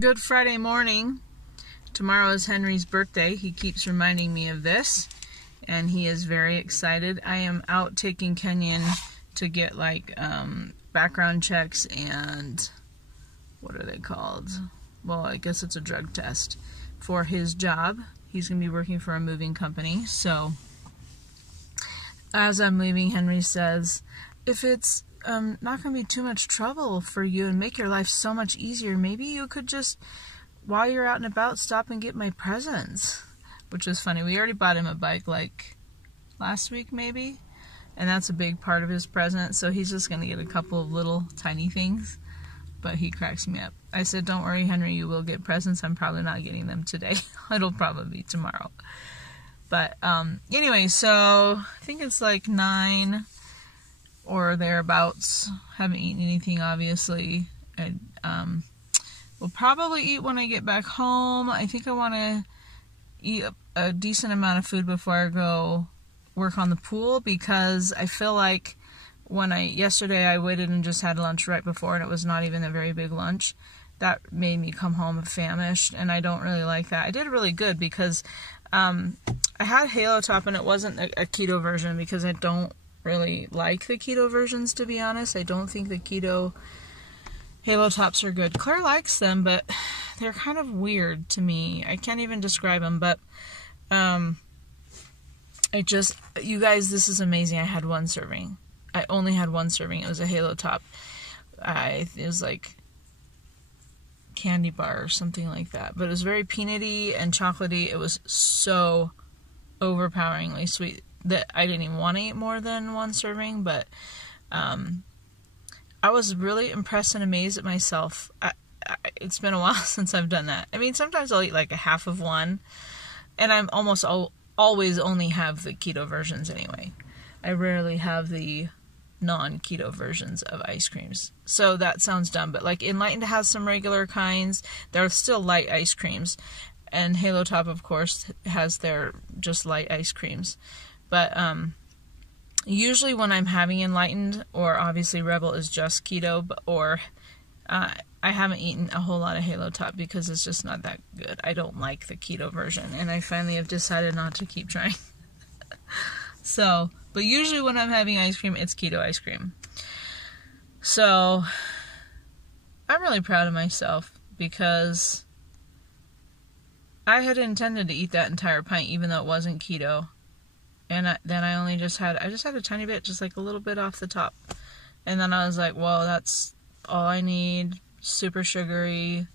Good Friday morning. Tomorrow is Henry's birthday. He keeps reminding me of this, and he is very excited. I am out taking Kenyon to get background checks and what are they called? Well, I guess it's a drug test for his job. He's going to be working for a moving company. So as I'm leaving, Henry says, if it's not going to be too much trouble for you and make your life so much easier, maybe you could just, while you're out and about, stop and get my presents. Which was funny. We already bought him a bike last week maybe, and that's a big part of his present, so he's just going to get a couple of little tiny things, but he cracks me up. I said, don't worry, Henry, you will get presents. I'm probably not getting them today. It'll probably be tomorrow. But anyway, so I think it's 9 or thereabouts. Haven't eaten anything, obviously. We'll probably eat when I get back home. I think I want to eat a decent amount of food before I go work on the pool, because I feel like yesterday I waited and just had lunch right before, and it was not even a very big lunch. That made me come home famished, and I don't really like that. I did really good because I had Halo Top, and it wasn't a keto version because I don't really like the keto versions, to be honest. I don't think the keto Halo Tops are good. Claire likes them, but they're kind of weird to me. I can't even describe them, but you guys, this is amazing. I had one serving. I only had one serving. It was a Halo Top. It was like candy bar or something like that, but it was very peanutty and chocolatey. It was so overpoweringly sweet that I didn't even want to eat more than one serving, but I was really impressed and amazed at myself. It's been a while since I've done that. I mean, sometimes I'll eat like a half of one, and I'm almost always only have the keto versions anyway. I rarely have the non-keto versions of ice creams. So that sounds dumb, but like Enlightened has some regular kinds. They're still light ice creams. And Halo Top, of course, has their just light ice creams. But usually when I'm having Enlightened, or obviously Rebel is just keto, or I haven't eaten a whole lot of Halo Top because it's just not that good. I don't like the keto version, and I finally have decided not to keep trying. But usually when I'm having ice cream, it's keto ice cream. So I'm really proud of myself because I had intended to eat that entire pint even though it wasn't keto. And then I just had a tiny bit, just like a little bit off the top. And then I was like, well, that's all I need, super sugary,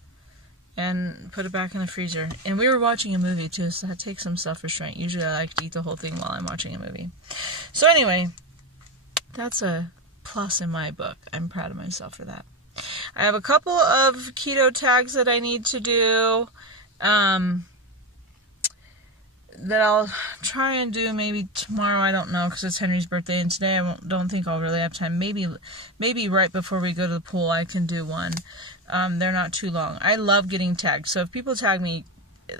and put it back in the freezer. And we were watching a movie too, so that takes some self-restraint. Usually I like to eat the whole thing while I'm watching a movie. So anyway, that's a plus in my book. I'm proud of myself for that. I have a couple of keto tags that I need to do. That I'll try and do maybe tomorrow. I don't know, because it's Henry's birthday, and today I don't think I'll really have time. Maybe right before we go to the pool I can do one. They're not too long. I love getting tagged, so if people tag me,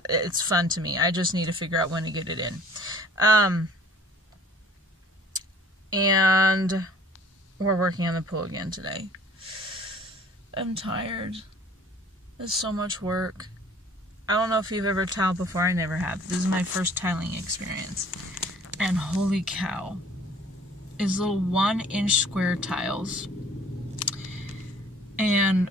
it's fun to me. I just need to figure out when to get it in. And we're working on the pool again today. I'm tired. It's so much work. I don't know if you've ever tiled before. I never have. This is my first tiling experience. And holy cow. It's little 1-inch square tiles. And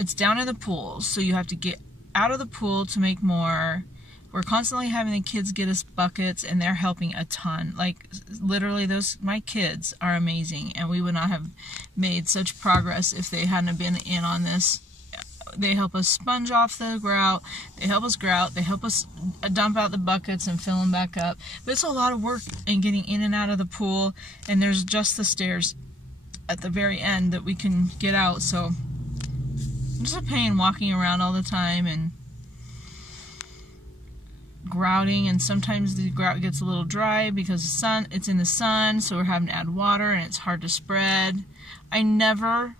it's down in the pool, so you have to get out of the pool to make more. We're constantly having the kids get us buckets, and they're helping a ton. Like, literally, my kids are amazing, and we would not have made such progress if they hadn't been in on this. They help us sponge off the grout, they help us grout, they help us dump out the buckets and fill them back up. But it's a lot of work in getting in and out of the pool, and there's just the stairs at the very end that we can get out, so it's a pain walking around all the time and grouting, and sometimes the grout gets a little dry because it's in the sun, so we're having to add water, and it's hard to spread. I never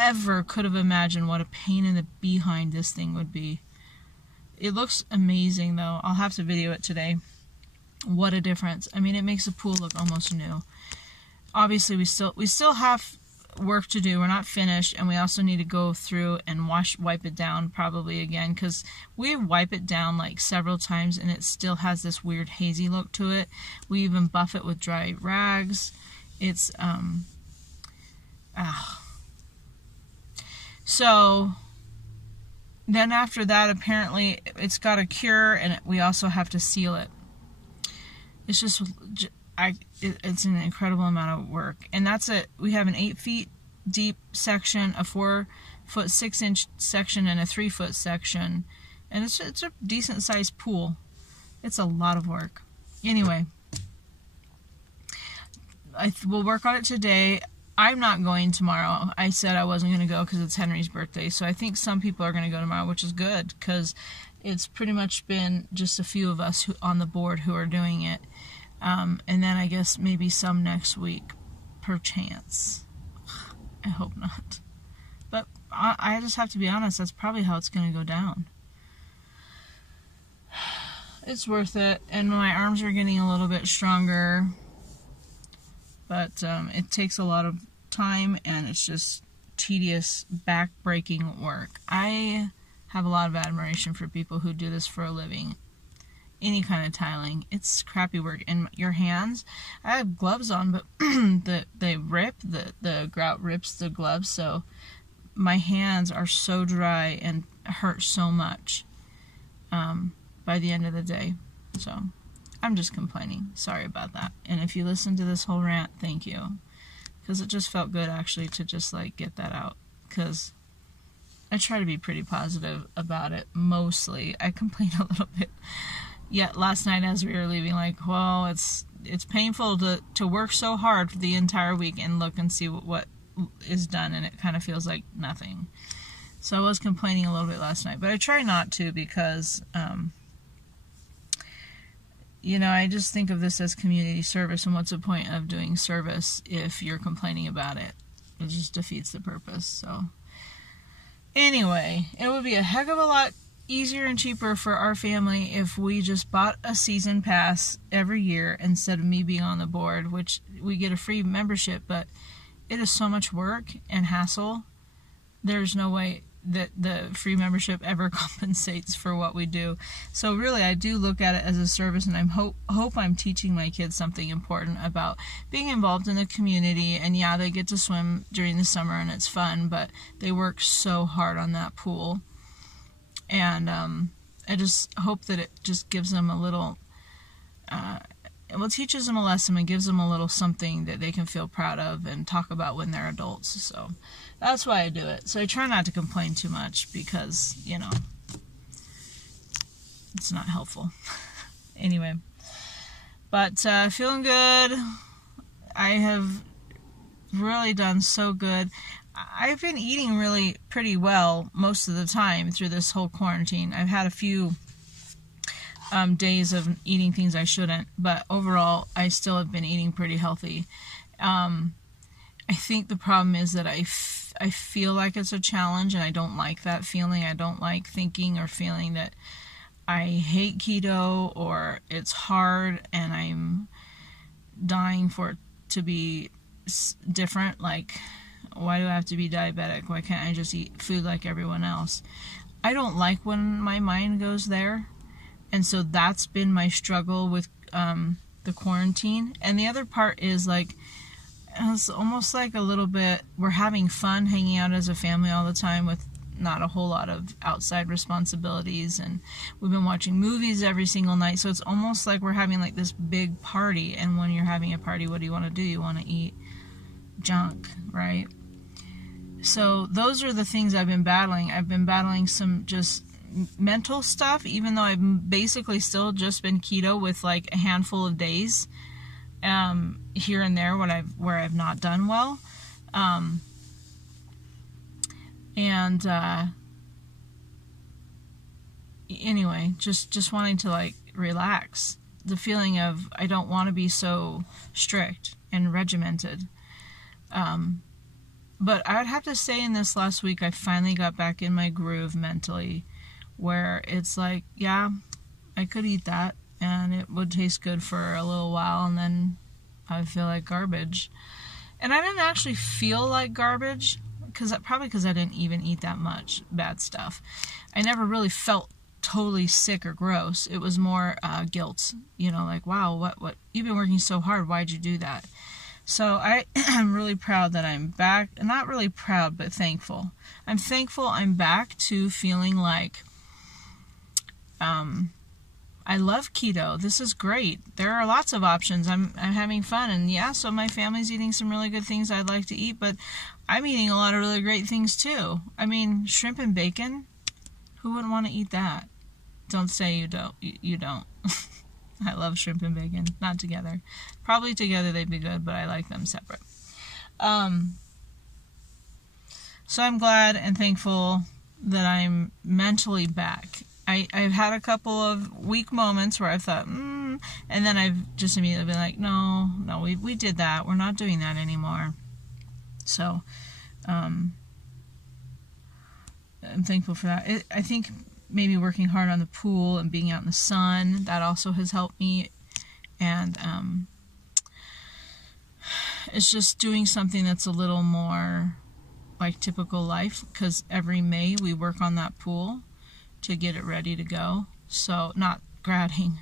ever could have imagined what a pain in the behind this thing would be. It looks amazing though. I'll have to video it today. What a difference. I mean, it makes the pool look almost new. Obviously we still have work to do. We're not finished, and we also need to go through and wipe it down probably again, because we wipe it down like several times and it still has this weird hazy look to it. We even buff it with dry rags. It's so then after that, apparently it's got a cure, and we also have to seal it. It's just it's an incredible amount of work. And that's it. We have an 8 feet deep section, a 4 foot 6-inch section, and a 3 foot section. And it's a decent sized pool. It's a lot of work. Anyway, we'll work on it today. I'm not going tomorrow. I said I wasn't going to go because it's Henry's birthday. So I think some people are going to go tomorrow, which is good, because it's pretty much been just a few of us on the board who are doing it. And then I guess maybe some next week, perchance. I hope not. But I just have to be honest, that's probably how it's going to go down. It's worth it, and my arms are getting a little bit stronger. But it takes a lot of time, and it's just tedious, back-breaking work. I have a lot of admiration for people who do this for a living. Any kind of tiling. It's crappy work. And your hands, I have gloves on, but they rip. The grout rips the gloves, so my hands are so dry and hurt so much by the end of the day. So I'm just complaining. Sorry about that. And if you listen to this whole rant, thank you. Because it just felt good, actually, to just, like, get that out. Because I try to be pretty positive about it, mostly. I complain a little bit. Yet last night as we were leaving, like, well, it's painful to work so hard for the entire week and look and see what is done, and it kind of feels like nothing. So I was complaining a little bit last night. But I try not to, because you know, I just think of this as community service, and what's the point of doing service if you're complaining about it? It just defeats the purpose. So anyway, it would be a heck of a lot easier and cheaper for our family if we just bought a season pass every year instead of me being on the board, which we get a free membership, but it is so much work and hassle. There's no way that the free membership ever compensates for what we do. So really, I do look at it as a service, and I hope I'm teaching my kids something important about being involved in the community. And yeah, they get to swim during the summer, and it's fun, but they work so hard on that pool. And I just hope that it just gives them a little, well, teaches them a lesson and gives them a little something that they can feel proud of and talk about when they're adults. So that's why I do it. So I try not to complain too much because, you know, it's not helpful. Anyway, but feeling good. I have really done so good. I've been eating really pretty well most of the time through this whole quarantine. I've had a few days of eating things I shouldn't, but overall I still have been eating pretty healthy. I think the problem is that I feel like it's a challenge, and I don't like that feeling. I don't like thinking or feeling that I hate keto or it's hard and I'm dying for it to be different. Like, why do I have to be diabetic? Why can't I just eat food like everyone else? I don't like when my mind goes there. And so that's been my struggle with the quarantine. And the other part is, like, it's almost like a little bit, we're having fun hanging out as a family all the time with not a whole lot of outside responsibilities. And we've been watching movies every single night. So it's almost like we're having like this big party. And when you're having a party, what do you want to do? You want to eat junk, right? So those are the things I've been battling. I've been battling some just mental stuff, even though I've basically still just been keto with like a handful of days here and there where I've not done well. Anyway, just wanting to like relax. The feeling of I don't want to be so strict and regimented. But I would have to say in this last week, I finally got back in my groove mentally, where it's like, yeah, I could eat that, and it would taste good for a little while, and then I would feel like garbage. And I didn't actually feel like garbage, probably because I didn't even eat that much bad stuff. I never really felt totally sick or gross. It was more guilt, like, wow, what you've been working so hard, why'd you do that? So I am really proud that I'm back. Not really proud, but thankful. I'm thankful I'm back to feeling like I love keto. This is great. There are lots of options. I'm having fun, and yeah, so my family's eating some really good things I'd like to eat, but I'm eating a lot of really great things too. I mean, shrimp and bacon. Who wouldn't want to eat that? Don't say you don't. You don't. I love shrimp and bacon. Not together. Probably together they'd be good, but I like them separate. So I'm glad and thankful that I'm mentally back. I've had a couple of weak moments where I thought, and then I've just immediately been like, no, we did that. We're not doing that anymore. So, I'm thankful for that. I think maybe working hard on the pool and being out in the sun, that also has helped me. And it's just doing something that's a little more like typical life, because every May we work on that pool to get it ready to go. So not gratting,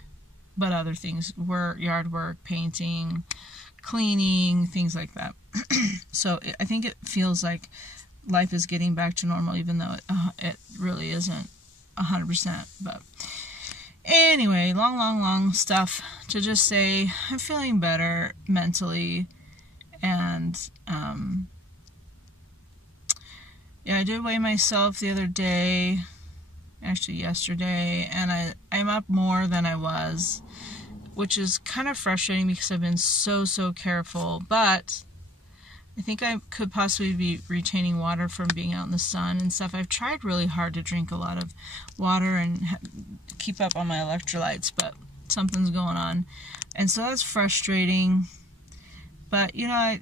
but other things, yard work, painting, cleaning, things like that. So I think it feels like life is getting back to normal, even though it really isn't 100%. But anyway, long stuff to just say I'm feeling better mentally. And yeah, I did weigh myself the other day, actually yesterday, and I'm up more than I was, which is kind of frustrating because I've been so careful. But I think I could possibly be retaining water from being out in the sun and stuff. I've tried really hard to drink a lot of water and keep up on my electrolytes, but something's going on. And so that's frustrating. But, it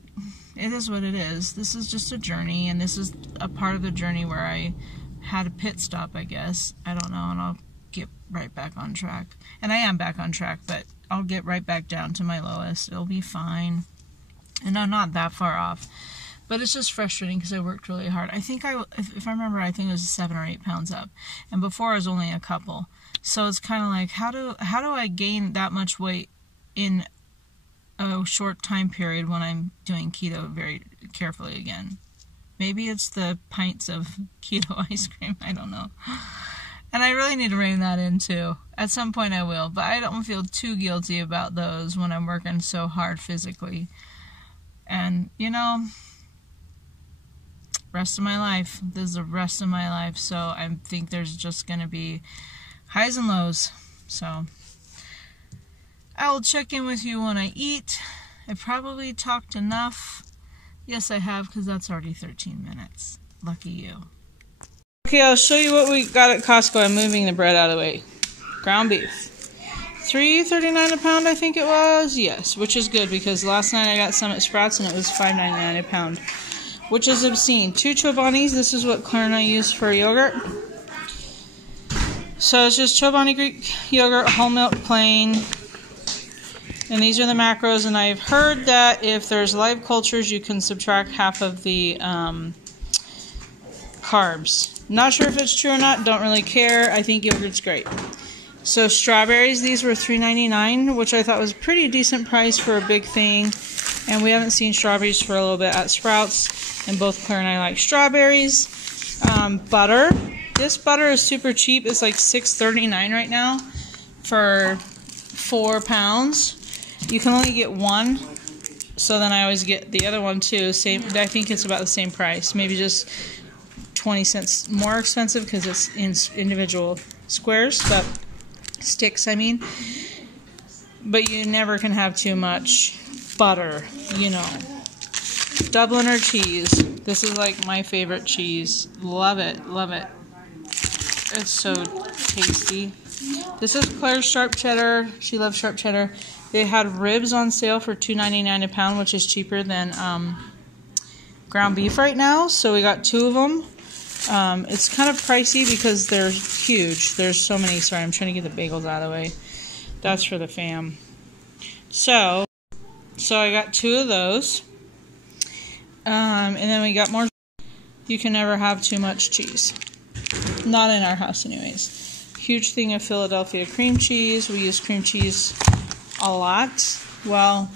is what it is. This is just a journey, and this is a part of the journey where I had a pit stop, I guess. I don't know, and I'll get right back on track. And I am back on track, but I'll get right back down to my lowest. It'll be fine. And I'm not that far off. But it's just frustrating because I worked really hard. I think if I remember, I think it was 7 or 8 pounds up. And before I was only a couple. So it's kind of like, how do I gain that much weight in a short time period when I'm doing keto very carefully again? Maybe it's the pints of keto ice cream. I don't know. And I really need to rein that in too. At some point I will. But I don't feel too guilty about those when I'm working so hard physically. And, rest of my life. This is the rest of my life. So I think there's just going to be highs and lows. So I will check in with you when I eat. I probably talked enough. Yes, I have, because that's already 13 minutes. Lucky you. Okay, I'll show you what we got at Costco. I'm moving the bread out of the way. Ground beef. $3.39 a pound, I think it was. Yes, which is good because last night I got some at Sprouts and it was $5.99 a pound, which is obscene. 2 Chobanis. This is what Claire and I use for yogurt. So it's just Chobani Greek yogurt, whole milk, plain. And these are the macros. And I've heard that if there's live cultures, you can subtract half of the carbs. Not sure if it's true or not. Don't really care. I think yogurt's great. So strawberries, these were $3.99, which I thought was a pretty decent price for a big thing. And we haven't seen strawberries for a little bit at Sprouts. And both Claire and I like strawberries. Butter. This butter is super cheap. It's like $6.39 right now for 4 pounds. You can only get one. So then I always get the other one too. Same. I think it's about the same price. Maybe just 20 cents more expensive because it's in individual squares. But sticks, I mean. But you never can have too much butter, Dubliner cheese. This is like my favorite cheese. Love it, love it. It's so tasty. This is Claire's sharp cheddar. She loves sharp cheddar. They had ribs on sale for $2.99 a pound, which is cheaper than ground beef right now. So we got 2 of them. It's kind of pricey because they're huge. There's so many. Sorry, I'm trying to get the bagels out of the way. That's for the fam. So I got 2 of those. And then we got more. You can never have too much cheese. Not in our house anyways. Huge thing of Philadelphia cream cheese. We use cream cheese a lot. Well,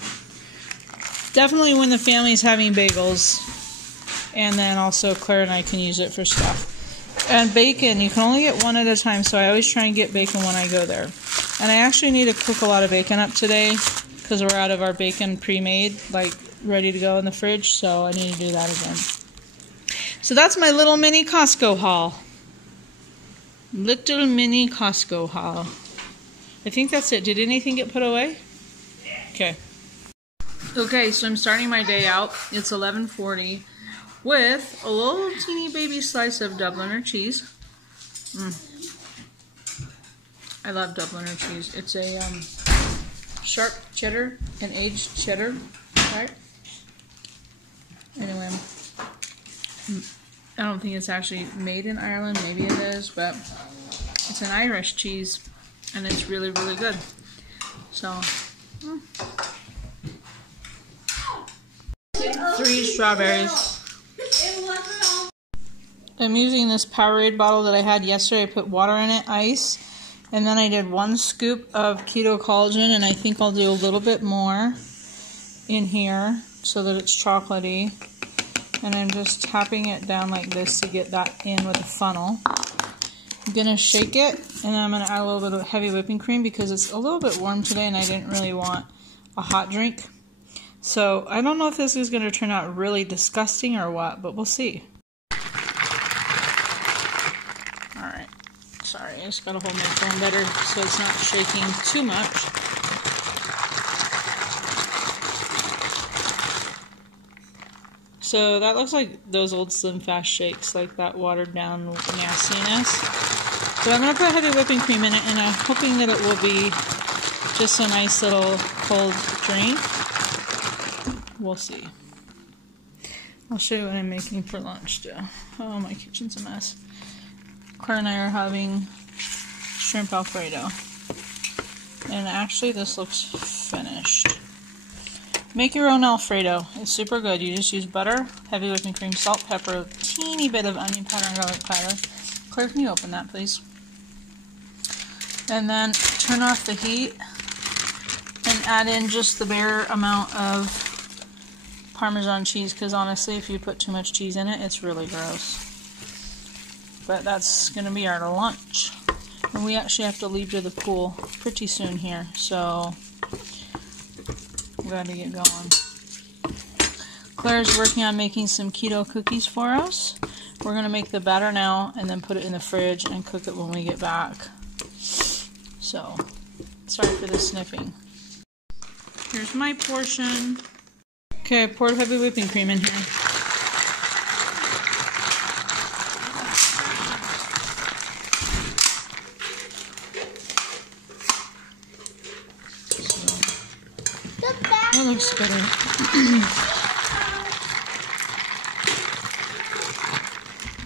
definitely when the family's having bagels. And then also Claire and I can use it for stuff. And bacon, you can only get one at a time, so I always try and get bacon when I go there. And I actually need to cook a lot of bacon up today because we're out of our bacon pre-made, like ready to go in the fridge, so I need to do that again. So that's my little mini Costco haul. Little mini Costco haul. I think that's it. Did anything get put away? Okay. Okay, so I'm starting my day out. It's 11:40 with a little teeny baby slice of Dubliner cheese. I love Dubliner cheese. It's a sharp cheddar and aged cheddar, right? Anyway, I don't think it's actually made in Ireland. Maybe it is, but it's an Irish cheese, and it's really, really good. So, 3 strawberries. I'm using this Powerade bottle that I had yesterday. I put water in it, ice, and then I did 1 scoop of keto collagen, and I think I'll do a little bit more in here so that it's chocolatey. And I'm just tapping it down like this to get that in with a funnel. I'm going to shake it, and then I'm going to add a little bit of heavy whipping cream because it's a little bit warm today and I didn't really want a hot drink. So I don't know if this is going to turn out really disgusting or what, but we'll see. Alright, sorry, I just got to hold my phone better so it's not shaking too much. So that looks like those old Slim Fast shakes, like that watered down nastiness. So I'm going to put heavy whipping cream in it, and I'm hoping that it will be just a nice little cold drink. We'll see. I'll show you what I'm making for lunch too. Oh, my kitchen's a mess. Claire and I are having shrimp Alfredo. And actually this looks finished. Make your own Alfredo. It's super good. You just use butter, heavy whipping cream, salt, pepper, a teeny bit of onion powder and garlic powder. Claire, can you open that, please? And then turn off the heat and add in just the bare amount of Parmesan cheese, because honestly, if you put too much cheese in it, it's really gross. But that's going to be our lunch. And we actually have to leave to the pool pretty soon here, so we got to get going. Claire's working on making some keto cookies for us. We're going to make the batter now and then put it in the fridge and cook it when we get back. So, sorry for the sniffing. Here's my portion. Okay, I poured heavy whipping cream in here. That looks better.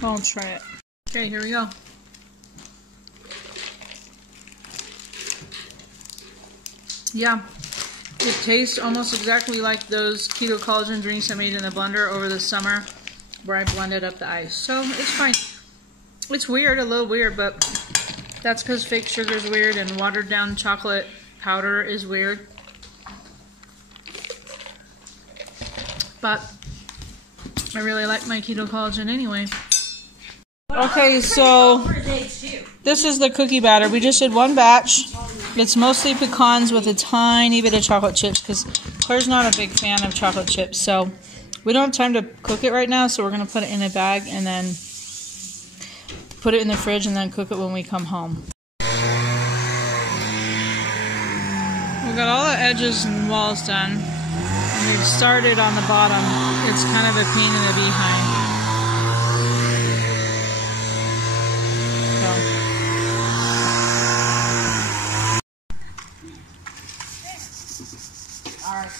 I'll try it. Okay, here we go. Yeah, it tastes almost exactly like those keto collagen drinks I made in the blender over the summer where I blended up the ice. So it's fine. It's weird, a little weird, but that's because fake sugar is weird and watered down chocolate powder is weird. But I really like my keto collagen anyway. Okay, so this is the cookie batter. We just did 1 batch. It's mostly pecans with a tiny bit of chocolate chips because Claire's not a big fan of chocolate chips. So we don't have time to cook it right now, so we're going to put it in a bag and then put it in the fridge and then cook it when we come home. We've got all the edges and walls done. And we've started on the bottom. It's kind of a pain in the behind.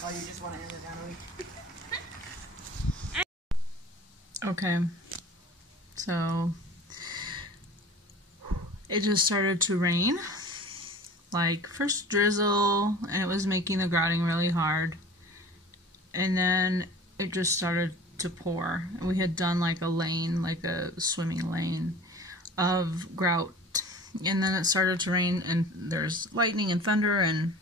Oh, you just want to end it down a week. Okay, so it just started to rain, like first drizzle, and it was making the grouting really hard, and then it just started to pour. We had done like a lane, like a swimming lane of grout. And then it started to rain, and there's lightning and thunder, and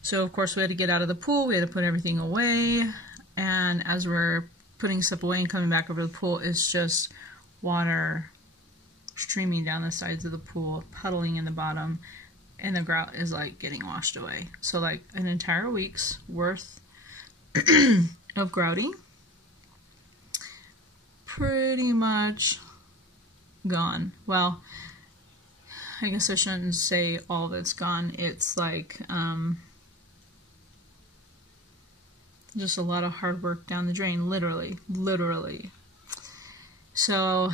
so of course we had to get out of the pool. We had to put everything away, and as we're putting stuff away and coming back over the pool, it's just water streaming down the sides of the pool, puddling in the bottom, and the grout is like getting washed away. So like an entire week's worth of grouting pretty much gone. Well, I guess I shouldn't say all of it's gone. It's like just a lot of hard work down the drain, literally. So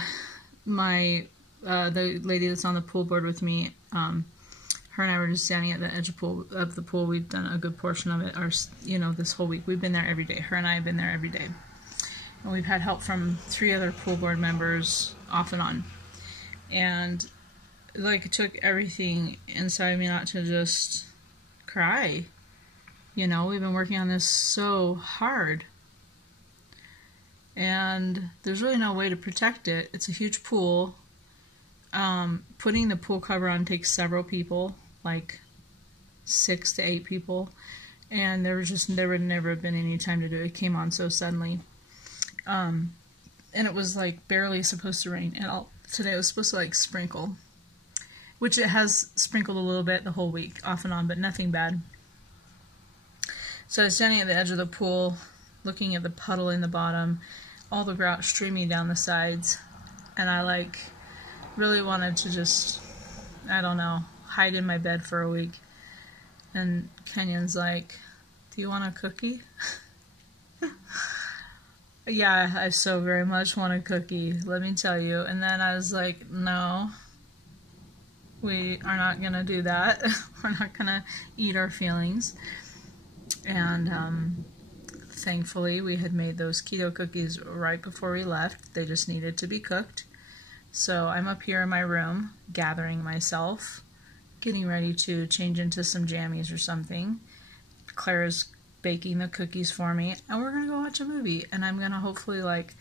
my the lady that's on the pool board with me, her and I were just standing at the edge of the pool. We've done a good portion of it, this whole week. We've been there every day. Her and I have been there every day. And we've had help from 3 other pool board members off and on. And like, it took everything inside me not to just cry. We've been working on this so hard. And there's really no way to protect it. It's a huge pool. Putting the pool cover on takes several people, like 6 to 8 people. And there would never have been any time to do it. It came on so suddenly. And it was like barely supposed to rain. And today it was supposed to like sprinkle. Which it has sprinkled a little bit the whole week, off and on, but nothing bad. So I was standing at the edge of the pool, looking at the puddle in the bottom, all the grout streaming down the sides, and I like really wanted to just, I don't know, hide in my bed for a week. And Kenyon's like, "Do you want a cookie?" Yeah, I so very much want a cookie, let me tell you. And then I was like, no, we are not going to do that. We're not going to eat our feelings. And thankfully, we had made those keto cookies right before we left. They just needed to be cooked. So I'm up here in my room, gathering myself, getting ready to change into some jammies or something. Claire's baking the cookies for me, and we're going to go watch a movie. And I'm going to hopefully, like,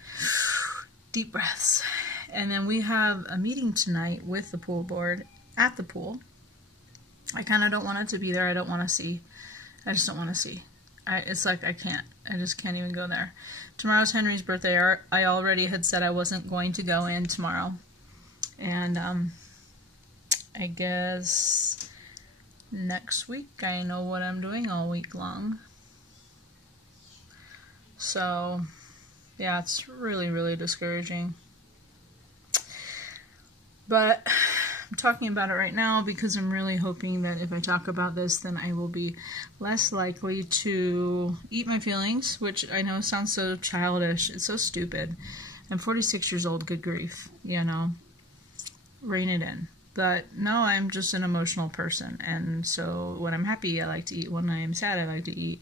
deep breaths. And then we have a meeting tonight with the pool board at the pool. I kind of don't want it to be there. I don't want to see. I just don't want to see. It's like I just can't even go there. Tomorrow's Henry's birthday. I already had said I wasn't going to go in tomorrow. And I guess next week I know what I'm doing all week long. So, yeah, it's really, really discouraging. But I'm talking about it right now because I'm really hoping that if I talk about this, then I will be less likely to eat my feelings, which I know sounds so childish. It's so stupid. I'm 46 years old, good grief, rein it in. But no, I'm just an emotional person, and so when I'm happy, I like to eat. When I'm sad, I like to eat.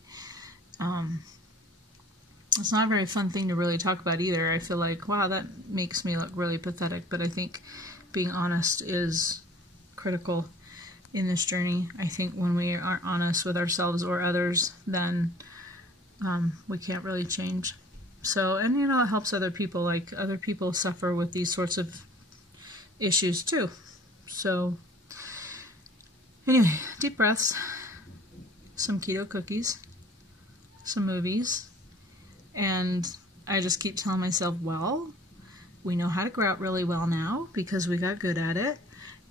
It's not a very fun thing to really talk about either. I feel like, wow, that makes me look really pathetic, but I think being honest is critical in this journey. I think when we aren't honest with ourselves or others, then we can't really change. So, and it helps other people. Like, other people suffer with these sorts of issues too. So, anyway, deep breaths, some keto cookies, some movies, and I just keep telling myself, well, we know how to grout really well now because we got good at it.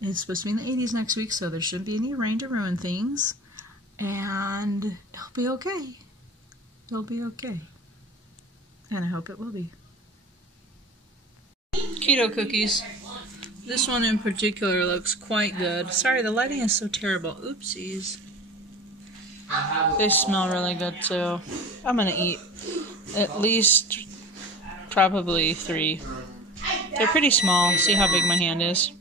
It's supposed to be in the 80s next week, so there shouldn't be any rain to ruin things. And it'll be okay. It'll be okay. And I hope it will be. Keto cookies. This one in particular looks quite good. Sorry, the lighting is so terrible. Oopsies. They smell really good too. I'm gonna eat at least probably 3. They're pretty small. See how big my hand is?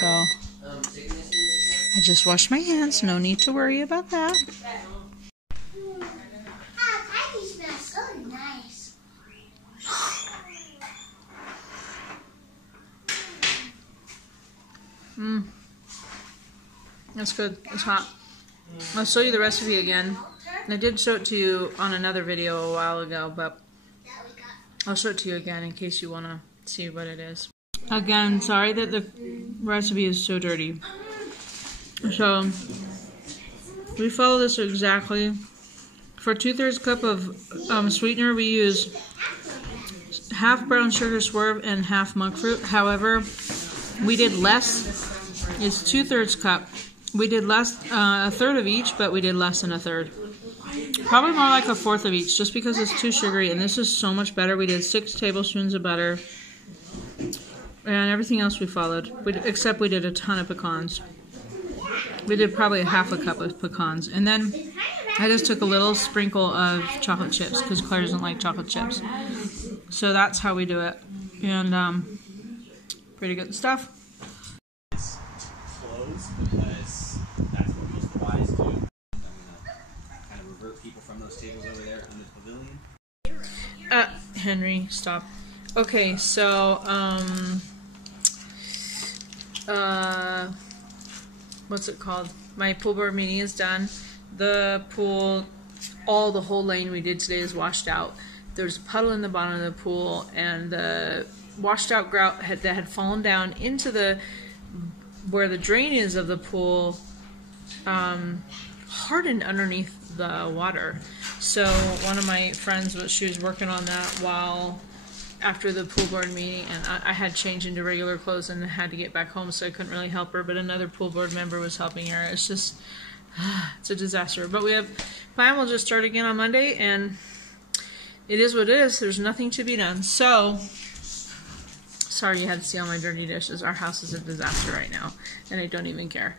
So, I just washed my hands. No need to worry about that. Coffee smells so nice. That's good. It's hot. I'll show you the recipe again. I did show it to you on another video a while ago, but I'll show it to you again in case you want to see what it is. Again, sorry that the recipe is so dirty. So, we follow this exactly. For 2/3 cup of sweetener, we use half brown sugar swerve and half monk fruit. However, we did less. It's 2/3 cup. We did less, a third of each, but we did less than a third. Probably more like a fourth of each, just because it's too sugary, and this is so much better. We did 6 tablespoons of butter, and everything else we followed, except we did a ton of pecans. We did probably a half a cup of pecans, and then I just took a little sprinkle of chocolate chips, because Claire doesn't like chocolate chips. So that's how we do it, and pretty good stuff. It's closed because that's what most of the wise do. I'm going to kind of revert people from those tables over there in the pavilion. Henry, stop. Okay, so, what's it called? My pool board meeting is done. The pool, the whole lane we did today is washed out. There's a puddle in the bottom of the pool, and the washed out grout that had fallen down into where the drain is of the pool hardened underneath the water. So one of my friends, she was working on that after the pool board meeting, and I had changed into regular clothes and had to get back home, so I couldn't really help her, but another pool board member was helping her. It's just, it's a disaster. But plan will just start again on Monday, and it is what it is. There's nothing to be done. So, sorry you had to see all my dirty dishes. Our house is a disaster right now, and I don't even care.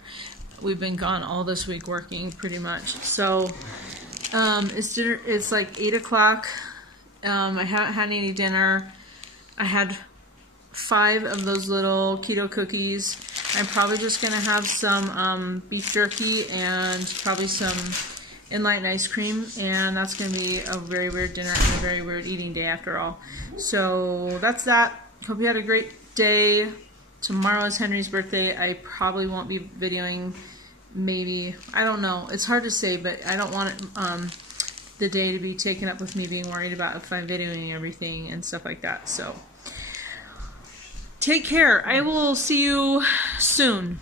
We've been gone all this week working, pretty much. So, it's dinner. It's like 8 o'clock. I haven't had any dinner. I had 5 of those little keto cookies. I'm probably just going to have some beef jerky and probably some enlightened ice cream, and that's going to be a very weird dinner and a very weird eating day after all. So that's that. Hope you had a great day. Tomorrow is Henry's birthday. I probably won't be videoing, maybe. I don't know. It's hard to say, but I don't want it, the day to be taken up with me being worried about if I'm videoing everything and stuff like that. So take care. I will see you soon.